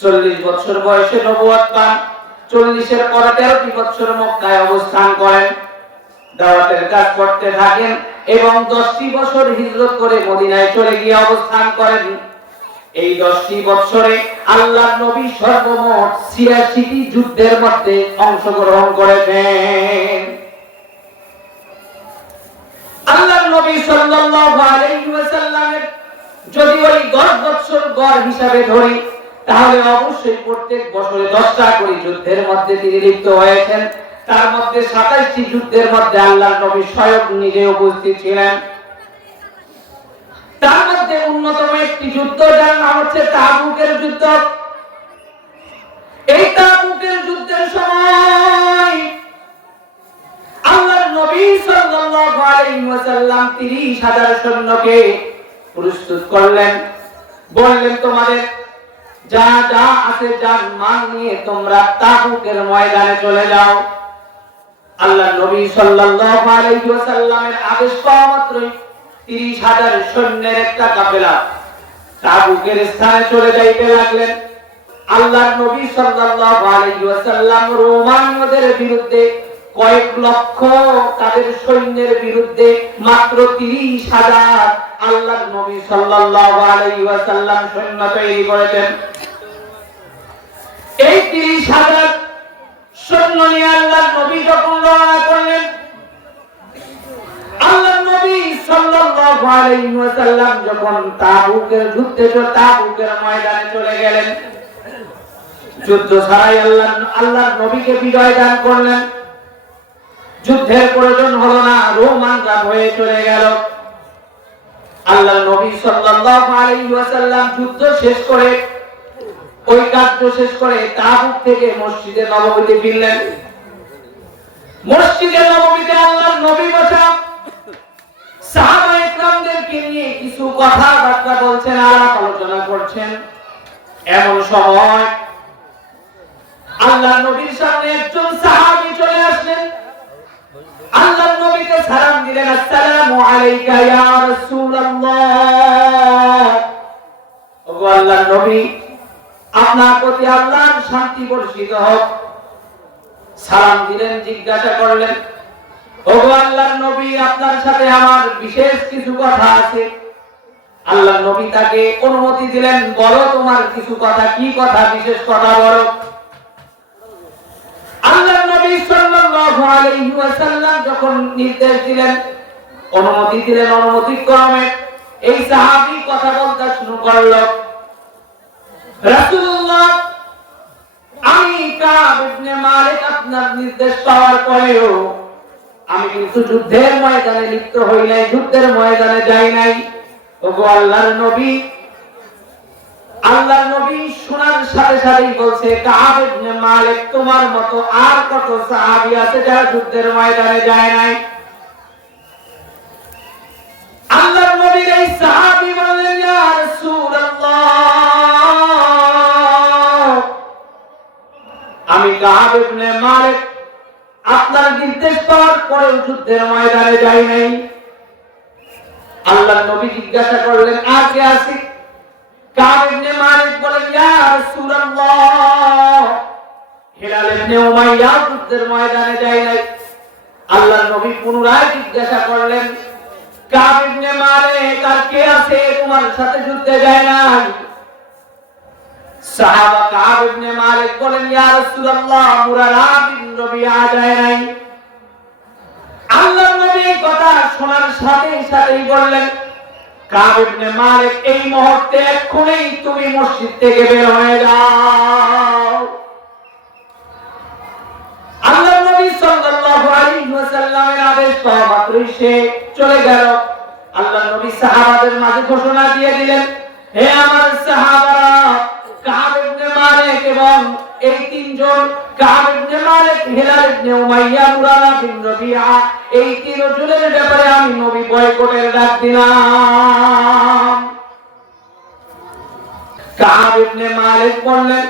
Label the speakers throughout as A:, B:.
A: চল্লিশ বছর বয়সে নবুয়াত পান। চল্লিশের পরে তেরোটি বছর মক্কায় অবস্থান করেন। দাওয়াতের কাজ করতে থাকেন এবং দশটি বছর হিজরত করে মদিনায় চলে গিয়ে অবস্থান করেন। এই দশটি বছরে আল্লাহ নবী সর্বমোট ছিয়াশিটি যুদ্ধের মধ্যে অংশগ্রহণ করেছেন। আল্লাহ নবী সাল্লাল্লাহু আলাইহি ওয়াসাল্লামের যদি ওই 10 বছর গড় হিসাবে ধরি তাহলে অবশ্যই প্রত্যেক বছরে 10টা করে যুদ্ধের মধ্যে তিনি লিপ্ত হয়েছেন। তার মধ্যে 27টি যুদ্ধের মধ্যে আল্লাহ নবী স্বয়ং নিজে উপস্থিত ছিলেন। তার মধ্যে অন্যতম একটি যুদ্ধ যার নাম হচ্ছে তাবুকের যুদ্ধ। এই তাবুকের যুদ্ধের সময় আল্লাহর নবী সাল্লাল্লাহু আলাইহি ওয়াসাল্লাম 30 হাজার সৈন্যকে প্রস্তুত করলেন। বললেন, তোমাদের যা যা আছে যার মান নিয়ে তোমরা তাবুকের ময়দানে চলে যাও। আল্লাহ নবী সাল্লাল্লাহু আলাইহি ওয়াসাল্লামের আদেশ পাওয়া মাত্রই 30 হাজার সৈন্যের একটা কাফেলা তাবুকের স্থানে চলে যাইতে লাগলেন। আল্লাহর নবী সাল্লাল্লাহু আলাইহি ওয়াসাল্লাম রোমানদের বিরুদ্ধে কয়েক লক্ষ তাদের সৈন্যের বিরুদ্ধে মাত্র 30 হাজার আল্লাহর নবী সাল্লাল্লাহু আলাইহি ওয়াসাল্লাম সৈন্য তৈরি করেছেন। এই 30 হাজার সৈন্য নিয়ে আল্লাহর নবী যখন রওনা করলেন, আল্লাহর নবী সাল্লাল্লাহু আলাইহি ওয়াসাল্লাম যখন তাবুকের যুদ্ধে চ- তাবুকের ময়দানে চলে গেলেন, যুদ্ধ ছাড়াই আল্লাহ নবীকে বিজয় দান করলেন। যুদ্ধের প্রয়োজন হলো না রোমানরা হয়ে চলে গেল। আল্লাহ নবী সাল্লাল্লাহু আলাইহি ওয়াসাল্লাম যুদ্ধ শেষ করে ওই কার্য শেষ করে তাবুক থেকে মসজিদে নববীতে ফিরলেন। মসজিদে নববীতে আল্লাহর নবী বসা। সাহাবা নিয়ে কিছু বলছেন আলোচনা করছেন। এমন সময় আল্লাহ নবীর সামনে একজন সাহাবী চলে আসলেন। আল্লাহ নবীকে সালাম দিলেন আলাইকা ইয়া রাসূলুল্লাহ। ওগো আল্লাহ নবী আপনার প্রতি আল্লাহর শান্তি বর্ষিত হোক। সালাম দিলেন, জিজ্ঞাসা করলেন অনুমতি দিলেন যখন নির্দেশ দিলেন, অনুমতি দিলেন অনুমতি ক্রমে এই সাহাবী কথা বলতে শুরু করল। ইবনে মালিক, আপনার নির্দেশ পাওয়ার পরেও আমি কিন্তু যুদ্ধের ময়দানে লিপ্ত হই নাই, যুদ্ধের ময়দানে যাই নাই। ওগো আল্লাহর নবী আল্লাহর নবী শোনার সাথে সাথেই বলছে, কাব ইবনে মালিক, তোমার মতো আর কত সাহাবী আছে যারা যুদ্ধের ময়দানে যায় নাই? আল্লাহর নবীর এই সাহাবী আমি কাব ইবনে আপনার নির্দেশ পাওয়ার পরেও যুদ্ধের ময়দানে যাই নাই। আল্লাহ নবী জিজ্ঞাসা করলেন, আর কে আছে? আল্লাহ নবী পুনরায় জিজ্ঞাসা করলেন কাব ইবনে মালিক, আর কে আছে? তোমার সাথে যুদ্ধে যায় নাই? সাহাবা কাব ইবনে মালিক বলেন, ইয়া রাসূলুল্লাহ নাই। আল্লাহর নবী কথা শোনার সাথে সাথেই বললেন, কাব ইবনে মালিক, এই মুহূর্তে এক্ষুনি তুমি মসজিদ থেকে বের হয়ে যাও। আল্লাহর নবী সাল্লাল্লাহু আলাইহি ওয়াসাল্লামের আদেশ পাওয়া মাত্রই সে চলে গেল। আল্লাহর নবী সাহাবাদের মাঝে ঘোষণা দিয়ে দিলেন, হে আমার Ibn Malik Hilal Ibn Umayya bin Rabia এই তিনজনের ব্যাপারে আমি নবী বয়কটের ডাক দিলাম ইবনে মালিক বললেন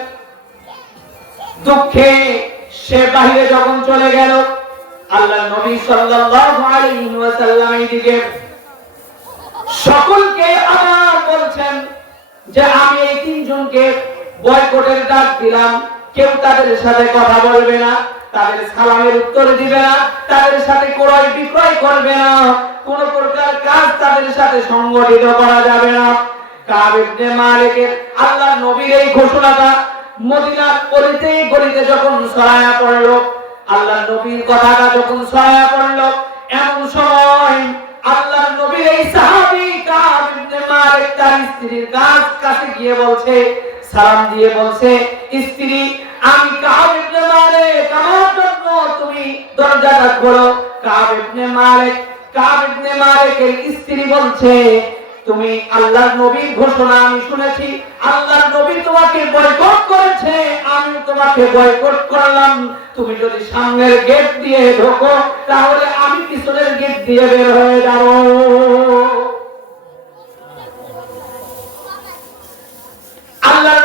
A: দুঃখে সে বাহিরে যখন চলে গেল আল্লাহ নবী সাল্লাল্লাহু আলাইহি ওয়াসাল্লাম এইদিকে সকলকে আবার বলছেন যে আমি এই তিনজনকে বয়কটের ডাক দিলাম। কেউ তাদের সাথে কথা বলবে না, তাদের সালামের উত্তর দিবে না, তাদের সাথে ক্রয় বিক্রয় করবে না। কোন প্রকার কাজ তাদের সাথে সংগঠিত করা যাবে না। কাছে গিয়ে বলছে সালাম দিয়ে বলছে, স্ত্রী, আমি কাব ইবনে মালিক, আমার জন্য তুমি দরজাটা খোলো। কাব ইবনে মালিক, কাব ইবনে মালিকের স্ত্রী বলছে, তুমি আল্লাহর নবীর ঘোষণা আমি শুনেছি, আল্লাহর নবী তোমাকে বয়কট করেছে, আমি তোমাকে বয়কট করলাম। তুমি যদি সামনের গেট দিয়ে ঢোকো, তাহলে আমি পিছনের গেট দিয়ে বের হয়ে যাব।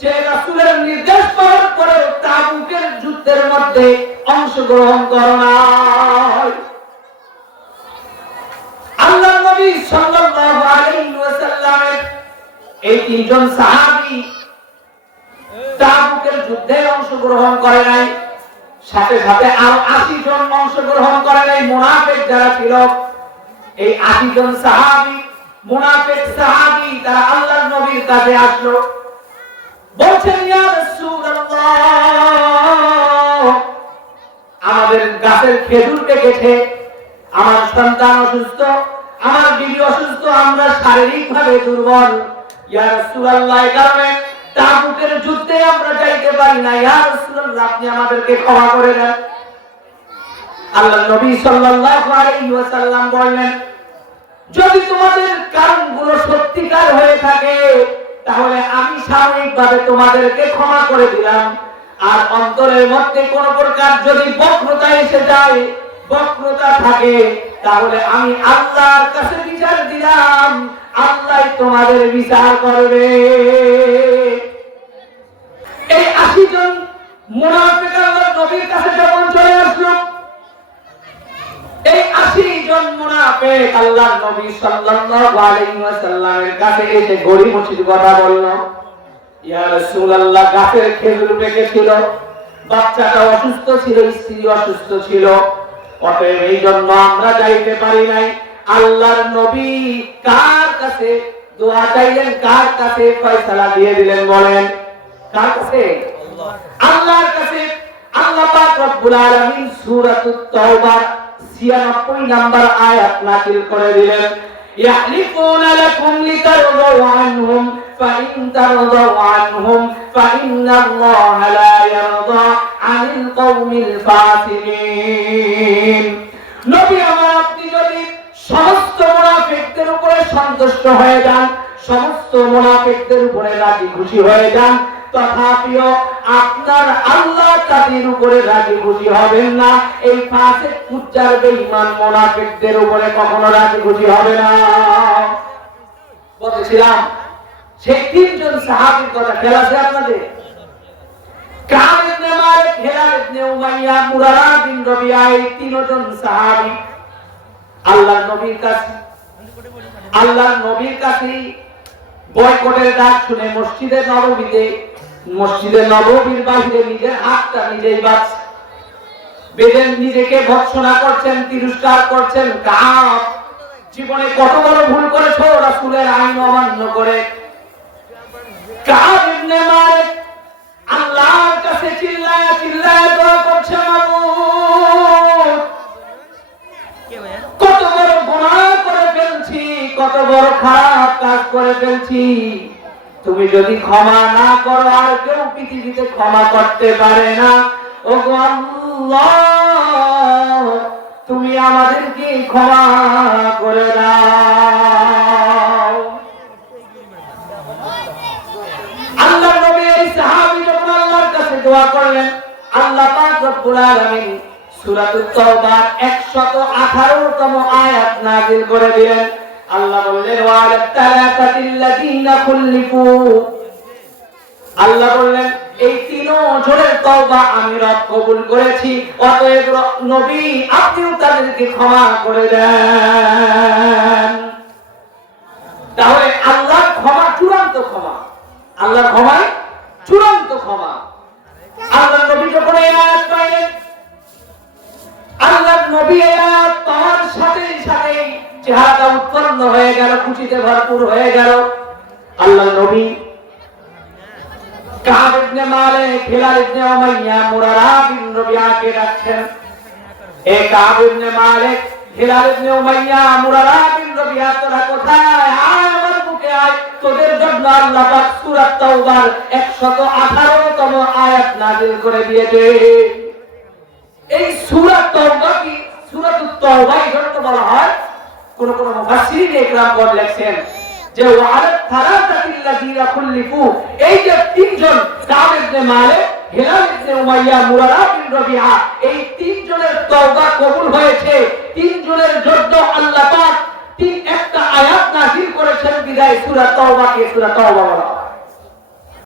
A: যে রাসূলের নির্দেশ পালন করে তাবুকের যুদ্ধের মধ্যে অংশগ্রহণ করো নাই। আল্লাহ নবী সাল্লাল্লাহু আলাইহি এই তিনজন সাহাবী তাবুকের যুদ্ধে করে নাই। সাথে সাথে আশি জন অংশগ্রহণ করে নাই। মুনাফিক যারা ছিল, এই আশি জন সাহাবী, মুনাফিক সাহাবী, তারা আল্লাহর নবীর কাছে আসলো। বলছেন আমাদের গাছের খেজুর পেকেছে আমার সন্তান অসুস্থ, আমার বিবি অসুস্থ, আমরা শারীরিক ভাবে দুর্বল পারি না। আল্লাহ নবী সাল্লাল্লাহু যদি তোমাদের কারণগুলো সত্যিকার হয়ে থাকে তাহলে আমি সাময়িকভাবে তোমাদেরকে ক্ষমা করে দিলাম। আর অন্তরের মধ্যে কোন প্রকার যদি বক্রতা এসে যায়, বক্রতা থাকে, তাহলে আমি আল্লাহর কাছে বিচার দিলাম। আল্লাহ তোমাদের বিচার করবে। এই আশি জন মুনাফিক আল্লাহর নবীর কাছে যখন চলে আসলো আশি জন মুনাফিক আল্লাহর নবী সাল্লাল্লাহু আলাইহি ওয়াসাল্লামের কাছে এসে গরিব মুছির কথা বলল ইয়া রাসূলুল্লাহ গাছের খেজুর পেকেছিল বাচ্চাটা অসুস্থ ছিল স্ত্রী অসুস্থ ছিল। অতএব এই জন্য আমরা যাইতে পারি নাই। আল্লাহর নবী কার কাছে দোয়া চাইলেন কার কাছে ফয়সালা দিয়ে দিলেন বলেন? কার কাছে? আল্লাহর কাছে। আল্লাহ পাক রব্বুল আলামিন সূরাতুত তাওবা 96 নাম্বার আয়াত নাযিল করে দিলেন يحلفون لكم لترضوا عنهم فإن ترضوا عنهم فإن الله لا يرضى عن القوم الفاسقين নবী আমার আপনি যদি সমস্ত মুনাফিকদের উপরে সন্তুষ্ট হয়ে যান সমস্ত মুনাফিকদের উপরে রাজি খুশি হয়ে যান তথাপিও আপনার আল্লাহ তাদের উপরে রাজি খুশি হবেন না। এই ফাসিক কুচ্চার বেঈমান মুনাফিকদের উপরে কখনো রাজি খুশি হবে না। বলেছিলাম, সেই তিনজন সাহাবীর কথা আছে আপনাদের? আল্লাহর নবীর কাছে আল্লাহর নবীর কাছে বয়কটের ডাক শুনে মসজিদের নববীতে মসজিদে নবীর বাহিরে নিজের হাতটা নিজেই বাঁচছে বেদেন নিজেকে ভৎসনা করছেন, তিরস্কার করছেন, কাপ। জীবনে কত বড় ভুল করেছ, রাসুলের আইন অমান্য করে। আল্লাহর কাছে চিল্লায় চিল্লায় দোয়া করছে কত বড় গুনাহ করে ফেলছি, কত বড় খারাপ কাজ করে ফেলছি। তুমি যদি ক্ষমা না করো, আর কেউ পৃথিবীতে ক্ষমা করতে পারে না। ও তুমি আমাদেরকে ক্ষমা করে আল্লাহ নবী কাছে আল্লাহ 118তম আয়াত নাযিল করে দিলেন। আল্লাহ বললেন আল্লাহ বললেন, এই তিনজনের তওবা আমি রব কবুল করেছি, অতএব নবী, আপনিও তাদেরকে ক্ষমা করে দেন। তাহলে আল্লাহর ক্ষমা চূড়ান্ত ক্ষমা। আল্লাহর ক্ষমায় চূড়ান্ত ক্ষমা। আল্লাহ নবী যখন এই পাইলেন আল্লাহ নবী এই আয়াত সাথে সাথে চেহারাটা উৎপন্ন হয়ে গেল খুশিতে ভরপুর হয়ে গেল। আল্লাহ নবী Kab Ibn Malik Hilal Ibn Umayya, Murara bin রবিয়াকে ডাকছেন। এ Kab Ibn Malik Hilal Ibn Umayya, Murara bin Rabia, তোরা কোথায়? আয় আমার বুকে আয়। তোদের জন্য আল্লাহ পাক সূরা তাওবার 118তম আয়াত করে দিয়েছে। এই সূরা তাওবা কি? সূরাতুত তাওবা বলা হয় কোন কোন মুফাসসিরিন ইকরাম করে লেখছেন যে ওয়ালাত থালাতাতিল্লাযীনা খুলিফু এই যে তিনজন Kab Ibn Malik, Hilal Ibn Umayya Murara bin Rabia, এই তিনজনের তওবা কবুল হয়েছে, তিনজনের জন্য আল্লাহ পাক তিন একটা আয়াত নাযিল করেছেন বিদায় সূরা তাওবাকে, সূরা তওবা বলা।